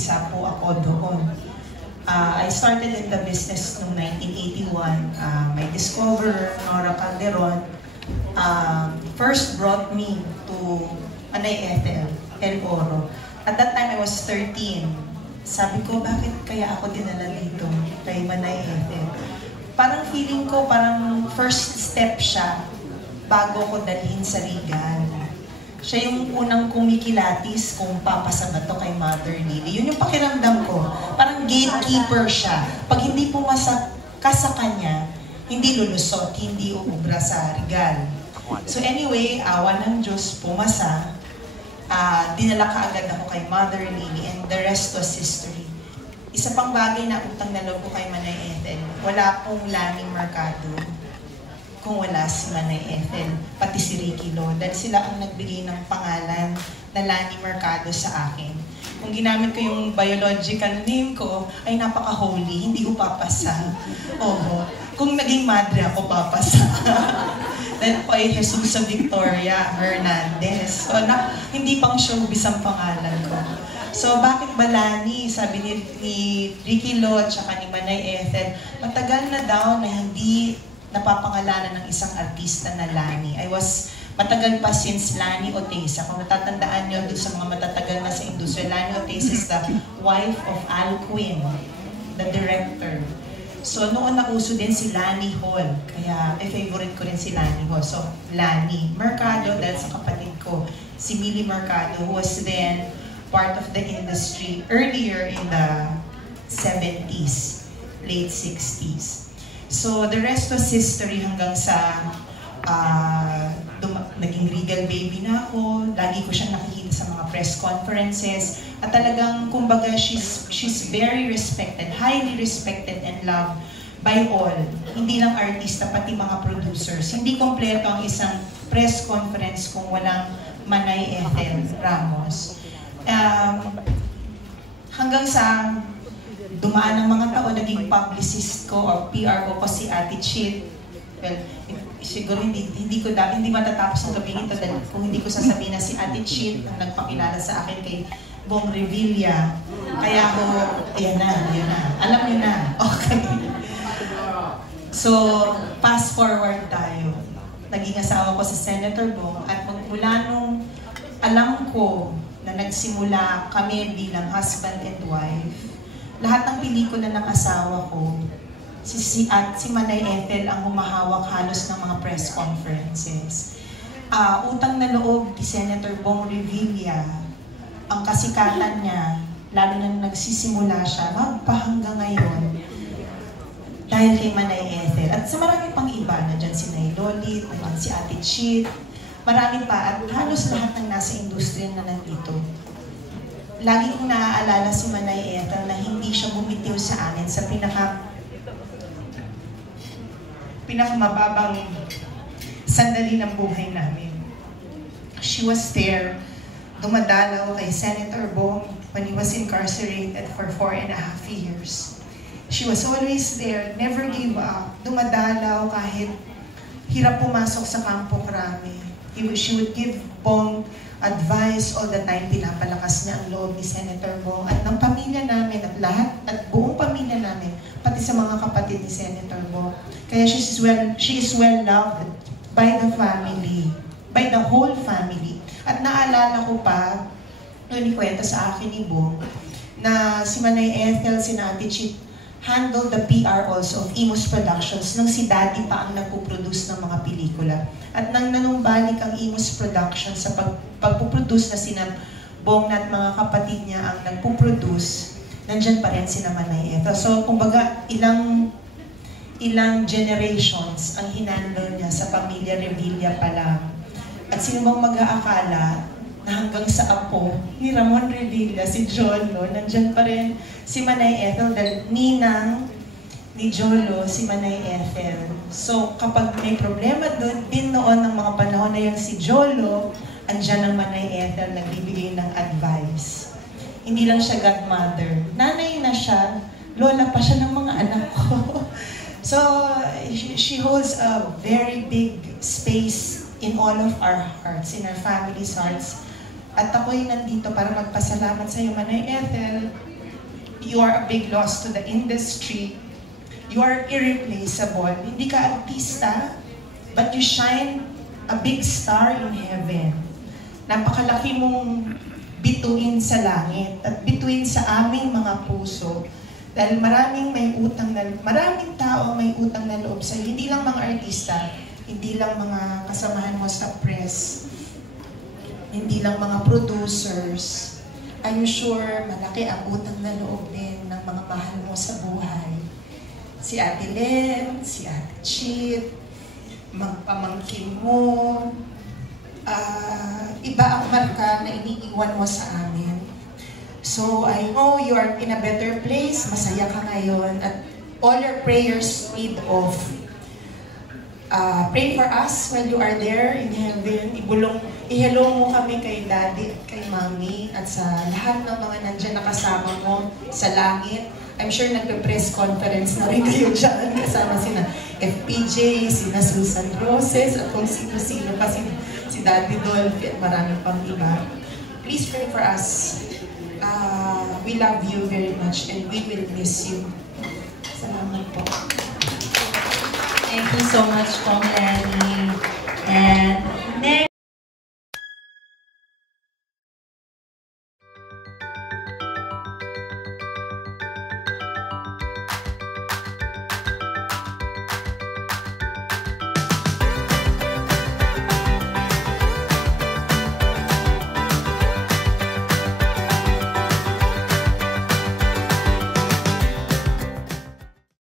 isa po ako doon. I started in the business noong 1981. My discoverer, Nora Calderon, first brought me to Manay Ethel, El Oro. At that time, I was 13. Sabi ko, bakit kaya ako dinala dito kay Manay Ethel? Parang feeling ko, parang first step siya bago ko dalhin sa Regal. Siya yung unang kumikilatis kung papasa ba to kay Mother Lily. Yun yung pakiramdam ko. Parang gatekeeper siya. Pag hindi pumasa ka sa kanya, hindi lulusot, hindi uubra sa Regal. So anyway, awa ng Diyos, pumasa. Dinala ka agad ako kay Mother Lily and the rest was history. Isa pang bagay na utang na loob ko kay Manay Ethel, wala pong Lani Mercado kung wala si Manay Ethel, pati si Ricky Lo, dahil sila ang nagbigay ng pangalan na Lani Mercado sa akin. Kung ginamit ko yung biological name ko, ay napaka-holy, hindi ko papasa. Oo. Kung naging madre ako, papasa. Dahil ako ay Jesusa Victoria Hernandez. So, hindi pang showbiz ang pangalan ko. So, bakit ba Lani? Sabi ni Ricky Lo at saka ni Manay Ethel, matagal na daw na hindi napapangalanan ng isang artista na Lani. Matagal pa since Lani Oteiza. Kung natatandaan nyo doon sa mga matatagal na sa industriya, Lani Oteiza is the wife of Al Quinn, the director. So noon nauso din si Lani Hall. Kaya favorite ko rin si Lani Hall. So Lani Mercado dahil sa kapatid ko, si Millie Mercado, who was then part of the industry earlier in the 70s, late 60s. So the rest was history hanggang sa naging Regal baby na ako. Lagi ko siyang nakikita sa mga press conferences. At talagang, kumbaga, she's very respected, highly respected and loved by all. Hindi lang artista, pati mga producers. Hindi kompleto ang isang press conference kung walang Manay Ethel Ramos. Hanggang sa dumaan ng mga taon, naging publicist ko or PR ko si Ate Chit. Well, siguro hindi matatapos ang gabing ito dahil kung hindi ko sasabihin na si Ate Chit ang nagpakilala sa akin kay Bong Revilla. Kaya ako, ayan na. Alam niyo na. Okay. So, fast forward tayo. Naging asawa ko si Senator Bong at magmula nung alam ko na nagsimula kami bilang husband and wife, lahat ng pelikula ng asawa ko, si Manay Ethel ang humahawak halos ng mga press conferences. Utang na loob ni Senator Bong Revilla, ang kasikatan niya, lalo na nagsisimula siya, magpahanggang ngayon, dahil kay Manay Ethel. At sa marami pang iba, nandiyan si Nay Lolit, nandiyan si Ate Chit, marami pa, at halos lahat ng nasa industriya na nandito. Lagi kong naaalala si Manay Ethel na hindi siya bumitiw sa amin sa pinakamababang sandali ng buhay namin. She was there, dumadalaw kay Senator Bong when he was incarcerated for 4.5 years. She was always there, never gave up, dumadalaw kahit hirap pumasok sa Campo Crame. She would give Bong advice all the time, pinapalakas niya ang loob ni Senator Bong at ng pamilya namin at lahat, at buong pamilya namin, pati sa mga kapatid ni Senator Bong. Kaya she is well loved by the family, by the whole family. At naalala ko pa, noon ikwento sa akin ni Bong, na si Manay Ethel, si Ate Chit, handle the PR also of Imus Productions nung si Daddy pa ang nagpo-produce ng mga pelikula. At nang nanumbalik ang Imus Productions sa pagpo-produce na sina Bong at mga kapatid niya ang nagpo-produce, nandyan pa rin sina Manay Ethel. So, kumbaga, ilang generations ang hinandle niya sa pamilya Revilla pa lang. At sino bang mag-aakala na hanggang sa apo ni Ramon Revilla, si Jolo, nandyan pa rin si Manay Ethel, dahil ninang ni Jolo, si Manay Ethel. So, kapag may problema doon, din noon ng mga panahon na yun si Jolo, andyan ang Manay Ethel, nagbibigay ng advice. Hindi lang siya godmother. Nanay na siya, lola pa siya ng mga anak ko. So, she holds a very big space in all of our hearts, in our family's hearts. At ako'y nandito para magpasalamat sa iyo, Manay Ethel, you are a big loss to the industry. You are irreplaceable. Hindi ka artista, but you shine a big star in heaven. Napakalaki mong bituin sa langit at bituin sa aming mga puso. Dahil maraming tao may utang na loob sa'yo. Hindi lang mga artista, hindi lang mga kasamahan mo sa press, hindi lang mga producers. I'm sure malaki ang utang na loob din ng mga mahal mo sa buhay. Si Ate Len, si Ate Chit, magpamangkin mo, iba ang marka na iniiwan mo sa amin. So I know you are in a better place, masaya ka ngayon, at all your prayers paid off. Pray for us while you are there in heaven. I-hello mo kami kay Daddy at kay Mommy at sa lahat ng mga nandyan na kasama mo sa langit. I'm sure nagpe-press conference na rin kayo dyan kasama sina FPJ, sina Susan Roses, at kung sino-sino pa, si Daddy Dolphy at marami pang iba. Please pray for us. We love you very much and we will miss you. Salamat po. Thank you so much, Kong Lenny. And